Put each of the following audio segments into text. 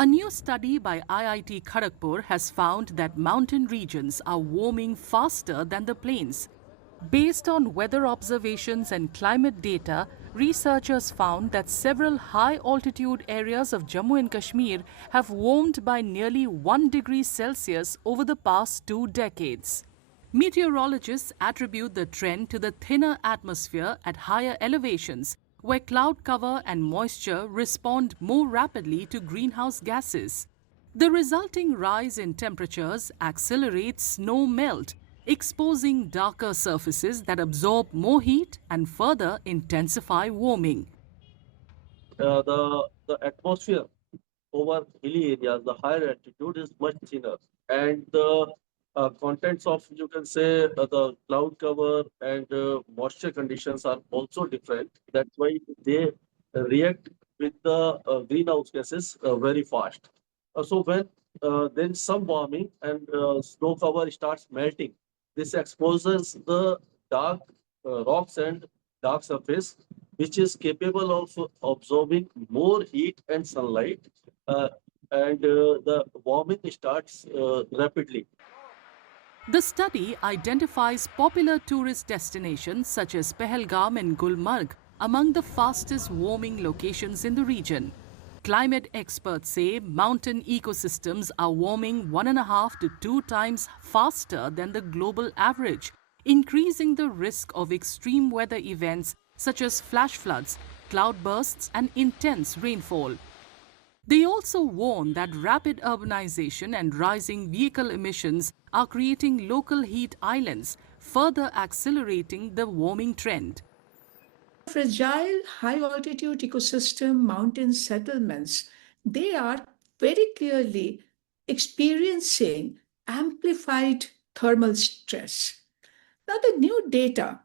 A new study by IIT Kharagpur has found that mountain regions are warming faster than the plains. Based on weather observations and climate data, researchers found that several high-altitude areas of Jammu and Kashmir have warmed by nearly 1 degree Celsius over the past 2 decades. Meteorologists attribute the trend to the thinner atmosphere at higher elevations, where cloud cover and moisture respond more rapidly to greenhouse gases. The resulting rise in temperatures accelerates snow melt, exposing darker surfaces that absorb more heat and further intensify warming. The atmosphere over hilly areas, the higher altitude is much thinner, and the contents of, you can say, the cloud cover and moisture conditions are also different. That's why they react with the greenhouse gases very fast. So when then some warming and snow cover starts melting, this exposes the dark rocks and dark surface, which is capable of absorbing more heat and sunlight, uh, and the warming starts rapidly. The study identifies popular tourist destinations such as Pahalgam and Gulmarg among the fastest warming locations in the region. Climate experts say mountain ecosystems are warming 1.5 to 2 times faster than the global average, increasing the risk of extreme weather events such as flash floods, cloudbursts, and intense rainfall. They also warn that rapid urbanization and rising vehicle emissions are creating local heat islands, further accelerating the warming trend. Fragile high-altitude ecosystem mountain settlements, they are very clearly experiencing amplified thermal stress. Now, the new data,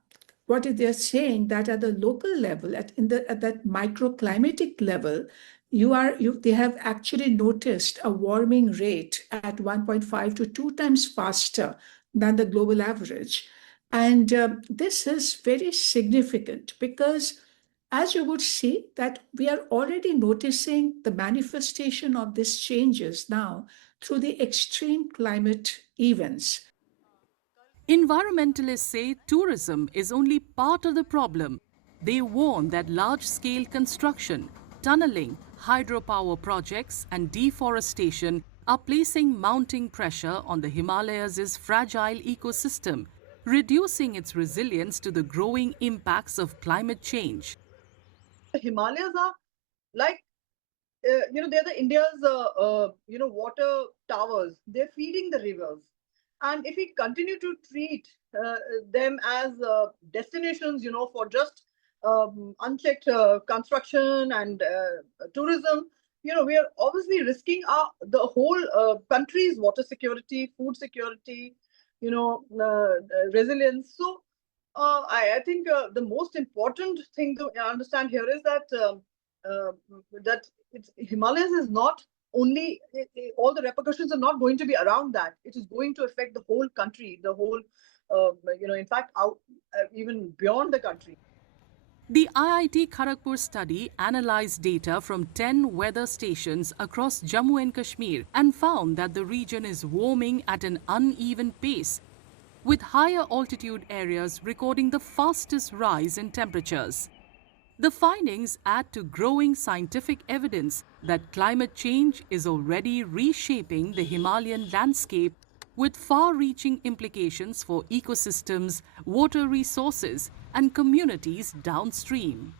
what they're saying that at the local level, at that microclimatic level, they have actually noticed a warming rate at 1.5 to 2 times faster than the global average. And this is very significant because, as you would see, that we are already noticing the manifestation of these changes now through the extreme climate events. Environmentalists say tourism is only part of the problem. They warn that large-scale construction, tunneling, hydropower projects and deforestation are placing mounting pressure on the Himalayas' fragile ecosystem, reducing its resilience to the growing impacts of climate change. The Himalayas are like, they're the India's, water towers. They're feeding the rivers. And if we continue to treat them as destinations, for just unchecked construction and tourism, we are obviously risking the whole country's water security, food security, resilience. So I think the most important thing to understand here is that Himalayas is not only all the repercussions are not going to be around that. It is going to affect the whole country, the whole, in fact, out even beyond the country. The IIT Kharagpur study analyzed data from 10 weather stations across Jammu and Kashmir and found that the region is warming at an uneven pace, with higher altitude areas recording the fastest rise in temperatures. The findings add to growing scientific evidence that climate change is already reshaping the Himalayan landscape with far-reaching implications for ecosystems, water resources, and communities downstream.